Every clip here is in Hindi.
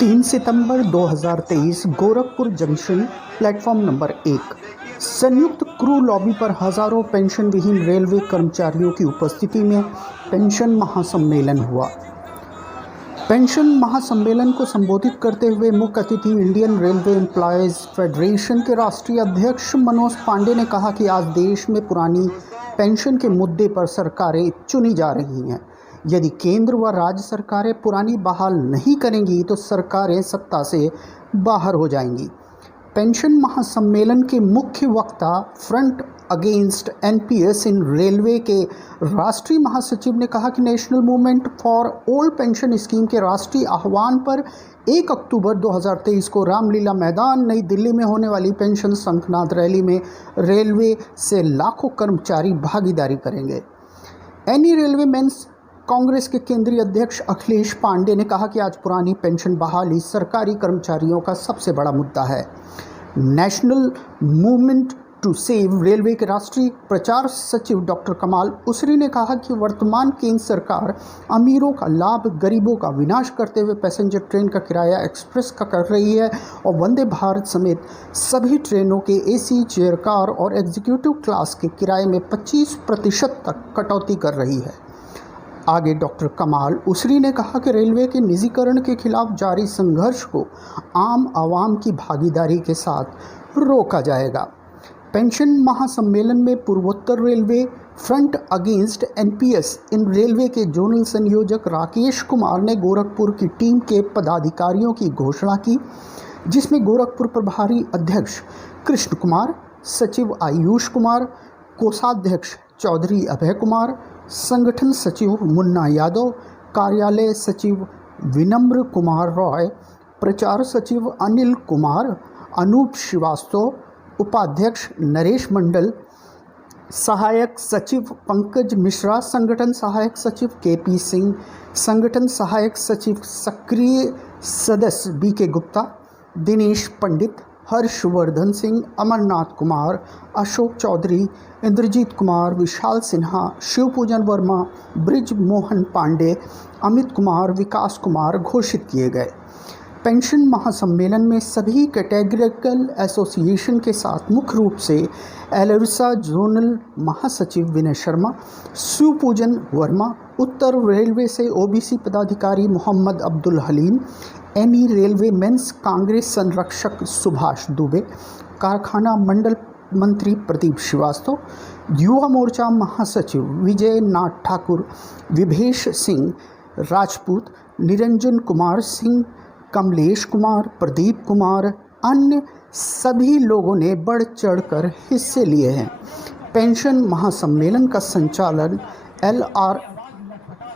3 सितंबर 2023 गोरखपुर जंक्शन प्लेटफॉर्म नंबर 1 संयुक्त क्रू लॉबी पर हजारों पेंशन विहीन रेलवे कर्मचारियों की उपस्थिति में पेंशन महासम्मेलन हुआ। पेंशन महासम्मेलन को संबोधित करते हुए मुख्य अतिथि इंडियन रेलवे एम्प्लॉयज़ फेडरेशन के राष्ट्रीय अध्यक्ष मनोज पांडे ने कहा कि आज देश में पुरानी पेंशन के मुद्दे पर सरकारें चुनी जा रही हैं। यदि केंद्र व राज्य सरकारें पुरानी बहाल नहीं करेंगी तो सरकारें सत्ता से बाहर हो जाएंगी। पेंशन महासम्मेलन के मुख्य वक्ता फ्रंट अगेंस्ट एनपीएस इन रेलवे के राष्ट्रीय महासचिव ने कहा कि national movement for old pension scheme के राष्ट्रीय आह्वान पर 1 अक्टूबर 2023 को रामलीला मैदान नई दिल्ली में होने वाली पेंशन शंखनाद रैली में रेलवे से लाखों कर्मचारी भागीदारी करेंगे। एनी रेलवे मेंस कांग्रेस के केंद्रीय अध्यक्ष अखिलेश पांडे ने कहा कि आज पुरानी पेंशन बहाली सरकारी कर्मचारियों का सबसे बड़ा मुद्दा है। National movement to save railway के राष्ट्रीय प्रचार सचिव डॉक्टर कमाल उसरी ने कहा कि वर्तमान केंद्र सरकार अमीरों का लाभ गरीबों का विनाश करते हुए पैसेंजर ट्रेन का किराया एक्सप्रेस का कर रही है और वंदे भारत समेत सभी ट्रेनों के एसी चेयर कार और एग्जीक्यूटिव क्लास के किराए में 25% तक कटौती कर रही है। आगे डॉक्टर कमाल उसरी ने कहा कि रेलवे के निजीकरण के खिलाफ जारी संघर्ष को आम आवाम की भागीदारी के साथ रोका जाएगा। पेंशन महासम्मेलन में पूर्वोत्तर रेलवे फ्रंट अगेंस्ट एनपीएस इन रेलवे के जोनल संयोजक राकेश कुमार ने गोरखपुर की टीम के पदाधिकारियों की घोषणा की, जिसमें गोरखपुर प्रभारी अध्यक्ष कृष्ण कुमार, सचिव आयुष कुमार, कोषाध्यक्ष चौधरी अभय कुमार, संगठन सचिव मुन्ना यादव, कार्यालय सचिव विनम्र कुमार रॉय, प्रचार सचिव अनिल कुमार, अनूप श्रीवास्तव, उपाध्यक्ष नरेश मंडल, सहायक सचिव पंकज मिश्रा, संगठन सहायक सचिव केपी सिंह, संगठन सहायक सचिव सक्रिय सदस्य बीके गुप्ता, दिनेश पंडित, हर्षवर्धन सिंह, अमरनाथ कुमार, अशोक चौधरी, इंद्रजीत कुमार, विशाल सिन्हा, शिवपूजन वर्मा, ब्रिज मोहन पांडे, अमित कुमार, विकास कुमार घोषित किए गए। पेंशन महासम्मेलन में सभी कैटेगरिकल एसोसिएशन के साथ मुख्य रूप से एलरिसा जोनल महासचिव विनय शर्मा, शिवपूजन वर्मा, उत्तर रेलवे से ओबीसी पदाधिकारी Mohammad Abdul Haleem, NE railway men's congress संरक्षक सुभाष दुबे, कारखाना मंडल मंत्री प्रदीप श्रीवास्तव, युवा मोर्चा महासचिव विजय नाथ ठाकुर, विभेश सिंह राजपूत, निरंजन कुमार सिंह, कमलेश कुमार, प्रदीप कुमार, अन्य सभी लोगों ने बढ़ चढ़कर हिस्से लिए हैं। पेंशन महासम्मेलन का संचालन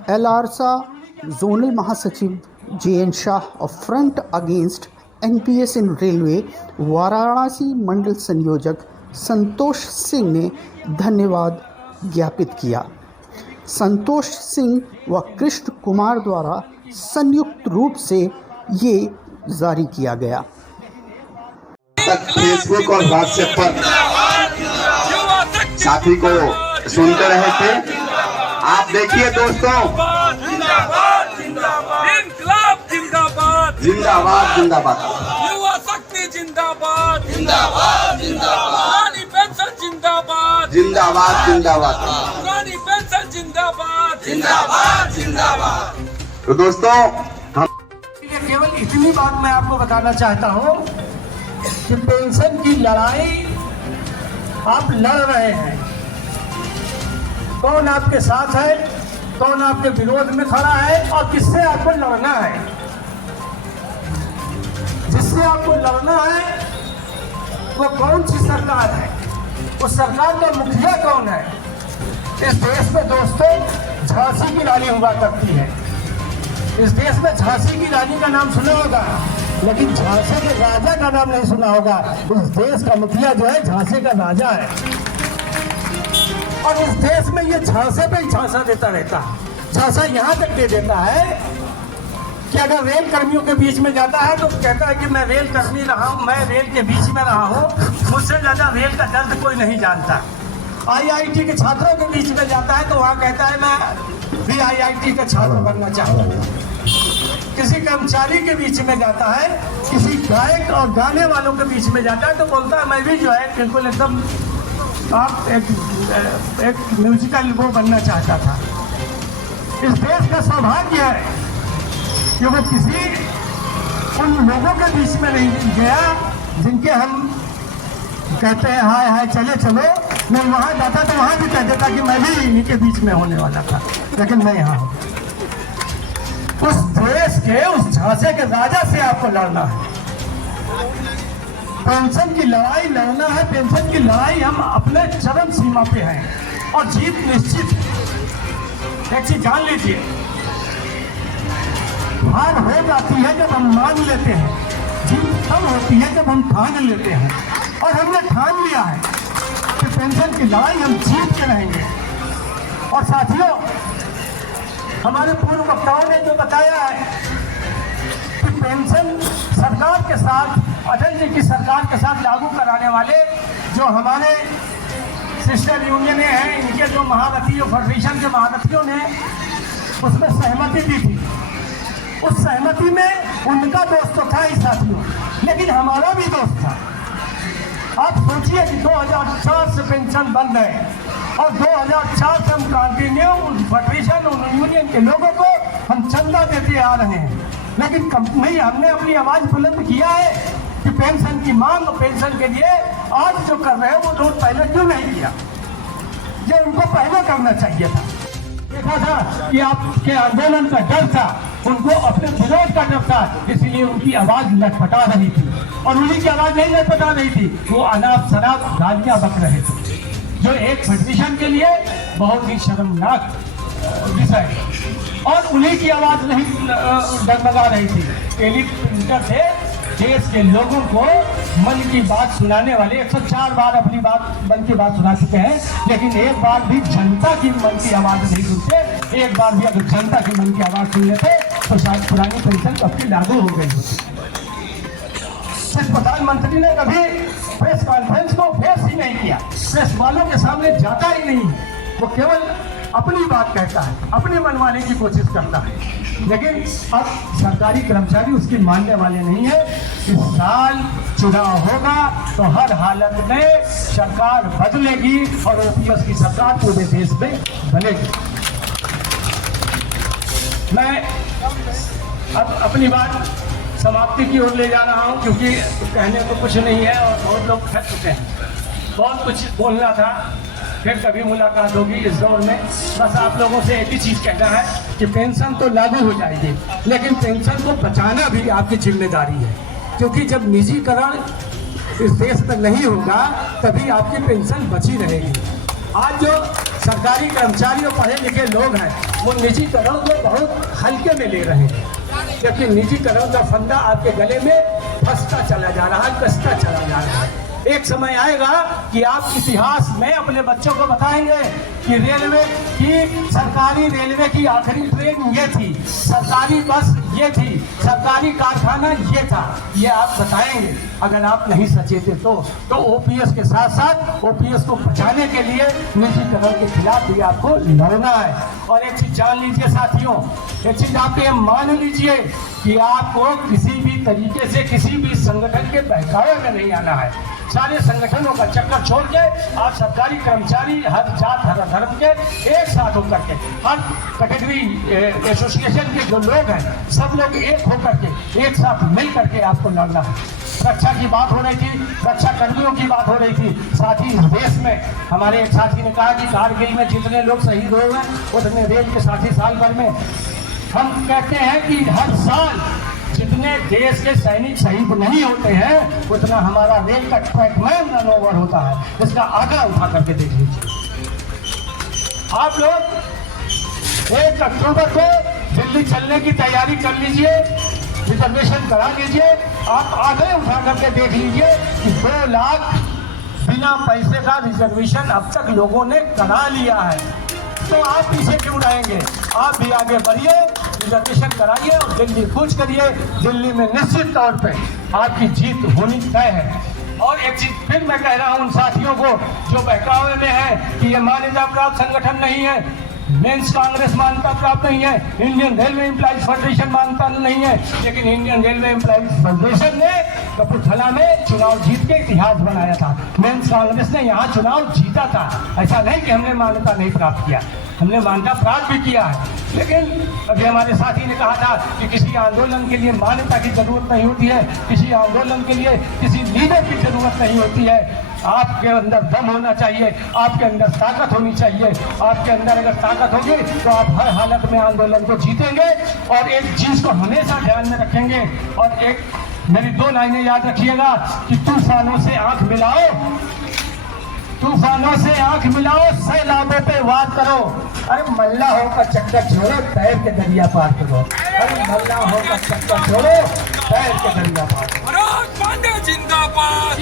एलआरसा जोनल महासचिव जेएन शाह और फ्रंट अगेंस्ट एनपीएस इन रेलवे वाराणसी मंडल संयोजक संतोष सिंह ने धन्यवाद ज्ञापित किया। संतोष सिंह व कृष्ण कुमार द्वारा संयुक्त रूप से ये जारी किया गया। फेसबुक और व्हाट्सएप पर साथी को सुनते रहे थे। आप देखिए दोस्तों, जिंदाबाद जिंदाबाद, युवा शक्ति जिंदाबाद जिंदाबाद जिंदाबाद, पेंशन जिंदाबाद जिंदाबाद जिंदाबाद, पुरानी पेंशन जिंदाबाद जिंदाबाद जिंदाबाद। तो दोस्तों, हम केवल इतनी बात मैं आपको बताना चाहता हूं कि पेंशन की लड़ाई आप लड़ रहे हैं। कौन आपके साथ है, कौन आपके विरोध में खड़ा है और किससे आपको लड़ना है। जिससे आपको लड़ना है वो कौन सी सरकार है, उस सरकार का मुखिया कौन है। इस देश में दोस्तों झांसी की रानी हुआ करती है। इस देश में झांसी की रानी का नाम सुना होगा, लेकिन झांसी के राजा का नाम नहीं सुना होगा। इस देश का मुखिया जो है झांसी का राजा है और इस देश में ये झांसे पे झांसा देता रहता है। झांसा यहाँ तक दे देता है कि अगर रेल कर्मियों के बीच में जाता है तो कहता है कि मैं रेल कर्मी रहा हूँ, मैं रेल के बीच में रहा हूँ, मुझसे ज़्यादा रेल का दर्द कोई नहीं जानता। आईआईटी के छात्रों के बीच में जाता है तो वहाँ कहता है मैं भी आईआईटी का छात्र बनना चाहता हूँ। किसी कर्मचारी के बीच में जाता है, किसी गायक और गाने वालों के बीच में जाता है तो बोलता है मैं भी जो है बिल्कुल एकदम आप एक म्यूजिकल वो बनना चाहता था। इस देश का सौभाग्य है कि वो किसी उन लोगों के बीच में नहीं गया जिनके हम कहते हैं हाय हाय चले चलो। मैं वहाँ जाता तो वहाँ भी कह देता कि मैं भी इन्हीं के बीच में होने वाला था, लेकिन मैं यहाँ हूँ। उस देश के उस झांसे के राजा से आपको लड़ना है। पेंशन की लड़ाई लड़ना है। पेंशन की लड़ाई हम अपने चरम सीमा पे हैं और जीत निश्चित है। एक चीज जान लीजिए, हार हो जाती है जब हम मान लेते हैं, जीत तब होती है जब हम ठान लेते हैं। और हमने ठान लिया है कि पेंशन की लड़ाई हम जीत के रहेंगे। और साथियों, हमारे पूर्व वक्ताओं ने जो बताया है कि पेंशन सरकार के साथ, अटल जी की सरकार के साथ लागू कराने वाले जो हमारे सिस्टर यूनियनें हैं, इनके जो महारथियों, फेडरेशन के महारथियों ने उसमें सहमति दी थी। उस सहमति में उनका दोस्त तो था ही साथियों, लेकिन हमारा भी दोस्त था। आप सोचिए कि 2004 से पेंशन बंद है और 2004 से हम कंटिन्यू उस फेडरेशन और यूनियन के लोगों को हम चंदा देते आ रहे हैं, लेकिन कंपनी हमने अपनी आवाज बुलंद किया है कि पेंशन की मांग और पेंशन के लिए आज जो कर रहे हैं वो रोज पहले क्यों नहीं किया, ये उनको पहले करना चाहिए था। देखा था कि आपके आंदोलन का डर था, उनको अपने विरोध का डर था, इसलिए उनकी आवाज लटपटा रही थी। और उन्हीं की आवाज नहीं लटपटा रही थी, वो अनाप शराब गालियां बक रहे थे, जो एक फेडरेशन के लिए बहुत ही शर्मनाक विषय है। और उन्हीं की आवाज नहीं डगमगा रही थी। टेलीप्रिंटर से देश के लोगों को मन की बात सुनाने वाले 104 बार अपनी मन की बात सुना चुके हैं, लेकिन एक बार भी जनता की मन की आवाज नहीं सुनते। एक बार भी अगर जनता की मन की आवाज सुन लेते तो शायद पुरानी पेंशन कब की लागू हो गई होती। प्रधानमंत्री ने कभी प्रेस कॉन्फ्रेंस को फेस ही नहीं किया, प्रेस वालों के सामने जाता ही नहीं, वो केवल अपनी बात कहता है, अपनी मनवाने की कोशिश करता है। लेकिन अब सरकारी कर्मचारी उसकी मानने वाले नहीं है। इस साल चुनाव होगा तो हर हालत में सरकार बदलेगी और ओपीएस की सरकार पूरे देश में बनेगी। मैं अब अपनी बात समाप्ति की ओर ले जा रहा हूं, क्योंकि कहने को कुछ नहीं है और बहुत लोग थक चुके हैं। बहुत कुछ बोलना था, फिर कभी मुलाकात होगी इस दौर में। बस आप लोगों से एक ही चीज़ कहना है कि पेंशन तो लागू हो जाएगी, लेकिन पेंशन को बचाना भी आपकी जिम्मेदारी है, क्योंकि जब निजीकरण इस देश में नहीं होगा तभी आपकी पेंशन बची रहेगी। आज जो सरकारी कर्मचारी और पढ़े लिखे लोग हैं वो निजीकरण को बहुत हल्के में ले रहे हैं, क्योंकि निजीकरण का फंदा आपके गले में फंसता चला जा रहा है, कसता चला जा रहा है। एक समय आएगा कि आप इतिहास में अपने बच्चों को बताएंगे कि रेलवे की, सरकारी रेलवे की आखिरी ट्रेन ये थी, सरकारी बस ये थी, सरकारी कारखाना ये था। ये आप बताएंगे अगर आप नहीं सचेते तो ओपीएस के साथ साथ ओपीएस को बचाने के लिए निजीकरण के खिलाफ भी आपको लड़ना है। और एक चीज जान लीजिए साथियों, एक चीज आप ये मान लीजिए कि आपको किसी भी तरीके से किसी भी संगठन के बहकावे में नहीं आना है। सारे संगठनों का चक्कर छोड़ के आप सरकारी कर्मचारी हर जात हर धर्म के एक साथ होकर के, हर कैटेगरी एसोसिएशन के जो लोग हैं सब लोग एक होकर के एक साथ मिल करके आपको लड़ना है। रक्षा की बात हो रही थी, रक्षा कर्मियों की बात हो रही थी। साथ ही देश में हमारे एक साथी ने कहा कि कारगिल में जितने लोग शहीद हुए हैं उतने रेल के साथी साल भर में। हम कहते हैं कि हर साल जितने देश के सैनिक शहीद नहीं होते हैं उतना हमारा रेल का ट्रैकमैन रन ओवर होता है। इसका आंकड़ा उठा करके देख लीजिए आप लोग। 1 अक्टूबर को दिल्ली चलने की तैयारी कर लीजिए, रिजर्वेशन करा लीजिए। आप आंकड़े उठा करके देख लीजिए कि 2 लाख बिना पैसे का रिजर्वेशन अब तक लोगों ने करा लिया है। तो आप पीछे क्यों रहेंगे? आप भी आगे बढ़िए, रिजर्वेशन कराइए और दिल्ली कूच करिए। दिल्ली में निश्चित तौर पे आपकी जीत होनी तय है। और एक चीज फिर मैं कह रहा हूं उन साथियों को जो बहकावे में है कि ये मान्यता प्राप्त संगठन नहीं है, मेंस कांग्रेस मान्यता प्राप्त नहीं है, इंडियन रेलवे एम्प्लॉइज फेडरेशन मान्यता नहीं है, लेकिन इंडियन रेलवे एम्प्लॉइज फेडरेशन ने कपूरथला में चुनाव जीत के इतिहास बनाया था। मेंस कांग्रेस ने यहाँ चुनाव जीता था। ऐसा नहीं कि हमने मान्यता नहीं प्राप्त किया, हमने मान्यता प्राप्त भी किया है। लेकिन अभी हमारे साथी ने कहा था कि किसी आंदोलन के लिए मान्यता की जरूरत नहीं होती है, किसी आंदोलन के लिए किसी लीडर की जरूरत नहीं होती है। आपके अंदर दम होना चाहिए, आपके अंदर ताकत होनी चाहिए। आपके अंदर अगर ताकत होगी तो आप हर हालत में आंदोलन को जीतेंगे। और एक चीज को हमेशा ध्यान में रखेंगे, और एक मेरी 2 लाइनें याद रखिएगा कि तूफानों से आंख मिलाओ, तूफानों से आंख मिलाओ, सैलाबों पे वार करो। अरे मल्लाहों का चक्कर छोड़ो, तैर के दरिया पार करो। अरे मल्लाहों का चक्कर छोड़ो, तैर के दरिया पार करो। मनोज पांडे जिंदाबाद,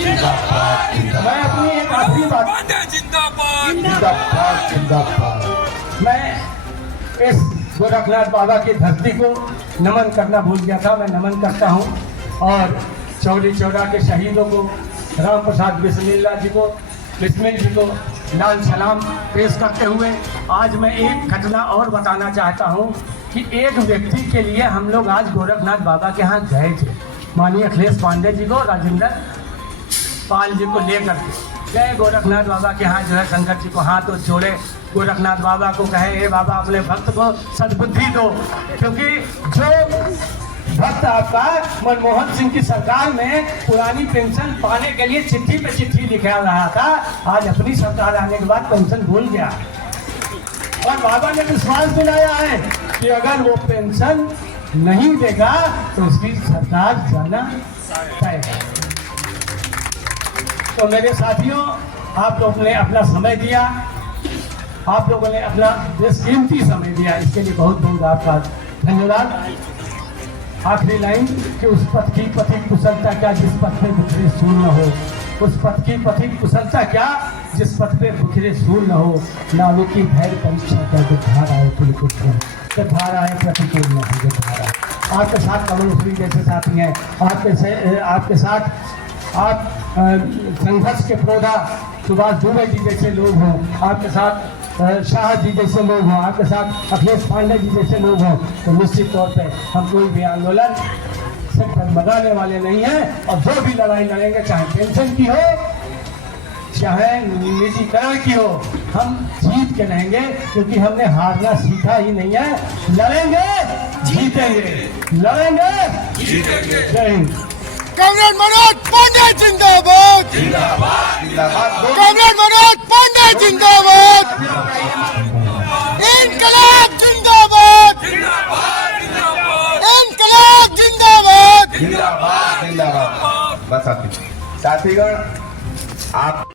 मैं अपनी एक आखिरी बात, पांडे जिंदाबाद, मैं इस गोरखनाथ बाबा की धरती को नमन करना भूल गया था, मैं नमन करता हूँ। और चौरी चौरा के शहीदों को, राम प्रसाद बिस्मिल्ला जी को, बिस्मिल जी को लाल सलाम पेश करते हुए आज मैं एक घटना और बताना चाहता हूँ कि एक व्यक्ति के लिए हम लोग आज गोरखनाथ बाबा के यहाँ गए थे, माननीय अखिलेश पांडे जी को, राजेंद्र पाल जी को लेकर के गए गोरखनाथ बाबा के यहाँ। जो है शंकर जी को हाथ जोड़े, गोरखनाथ बाबा को कहे, हे बाबा अपने भक्त को सद्बुद्धि दो, क्योंकि जो भक्त आपका मनमोहन सिंह की सरकार में पुरानी पेंशन पाने के लिए चिट्ठी पे चिट्ठी लिखा रहा था, आज अपनी सरकार आने के बाद पेंशन भूल गया। और बाबा ने विश्वास दिलाया है कि अगर वो पेंशन नहीं देगा तो उसकी सरकार जाना तय है। तो मेरे साथियों, आप लोगों ने अपना समय दिया, आप लोगों ने अपना बेशकीमती समय दिया, इसके लिए बहुत बहुत आपका धन्यवाद। आखिरी लाइन कि उस पथ की पथिक कुशलता क्या जिस पथ पे बिखरे सूर न हो, उस पथ की पथिक कुशलता क्या जिस पथ पे बिखरे सूर न हो, नाविक की धैर्य परीक्षा क्या जो धारा है पुलिस तो धारा है प्रतिकूल न हो जो धारा। आपके साथ कमल जैसे साथी हैं, आपके साथ आप संघर्ष के प्रोधा सुभाष दुबे जी जैसे लोग हों, आपके साथ शाह जी जैसे लोग हों, आपके साथ अखिलेश पांडे जी जैसे लोग हों, तो निश्चित तौर पे हम कोई भी आंदोलन से डगमगाने वाले नहीं हैं। और जो भी लड़ाई लड़ेंगे, चाहे पेंशन की हो, चाहे निजीकरण की हो, हम जीत के रहेंगे, क्योंकि हमने हारना सीखा ही नहीं है। लड़ेंगे जीतेंगे, लड़ेंगे जीतेंगे। जय हिंद। कमरेड मनोज पांडे जिंदाबाद, कमरेड मनोज पांडे जिंदाबाद, इनकलाब जिंदाबाद, इनकलाब जिंदाबाद। बस साथीगण, आप